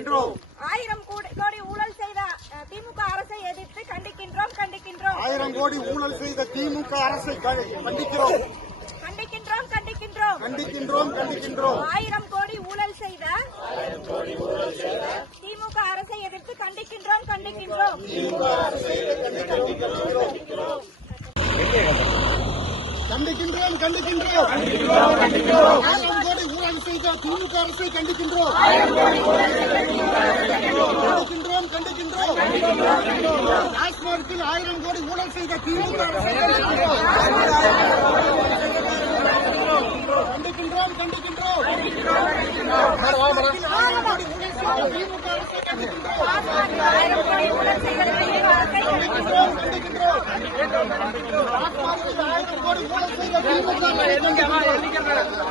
கண்டிக்கின்றோம் ஆயிரம் கோடி கோடி ஊழல் செய்த திமுக அரசை எதிர்த்து கண்டிக்கின்றோம் கண்டிக்கின்றோம். ஆயிரம் கோடி ஊழல் செய்த திமுக அரசை கண்டிக்கிறோம். கண்டிக்கின்றோம் கண்டிக்கின்றோம். கண்டிக்கின்றோம் கண்டிக்கின்றோம். ஆயிரம் கோடி ஊழல் செய்த திமுக அரசை எதிர்த்து கண்டிக்கின்றோம் கண்டிக்கின்றோம். கண்டிக்கின்றோம் கண்டிக்கின்றோம். ஆயிரம் கோடி ஊழல் செய்த திமுக அரசை கண்டிக்கின்றோம் கண்டிக்கின்றோம் கண்டிக்கின்றோம் டாஸ்மார்க்கில் ஆயிரம் கோடி ஊழல் செய்த திமுக அரசை கண்டிக்கின்றோம் கண்டிக்கின்றோம் கண்டிக்கின்றோம் ஆயிரம் கோடி ஊழல் செய்த திமுக அரசை கண்டிக்கின்றோம் ஆயிரம் கோடி ஊழல் செய்த திமுக அரசை கண்டிக்கின்றோம் கண்டிக்கின்றோம் டாஸ்மார்க்கில் ஆயிரம் கோடி ஊழல் செய்த திமுக அரசை கண்டிக்கின்றோம்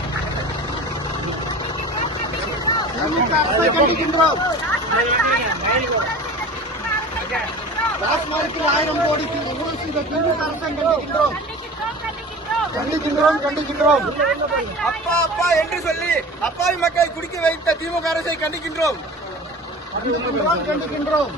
கண்டிக்கின்றோம் டாஸ்மார்க்கில் ஆயிரம் கோடி ஊழல் செய்த திமுக அரசை கண்டிக்கின்றோம் கண்டிக்கின்றோம் கண்டிக்கின்றோம். கண்டிக்கின்றோம் கண்டிக்கின்றோம். அப்பா அப்பா என்று சொல்லி அப்பாவி மக்களை குடிக்க வைத்த திமுக அரசை கண்டிக்கின்றோம். கண்டிக்கின்றோம் கண்டிக்கின்றோம்.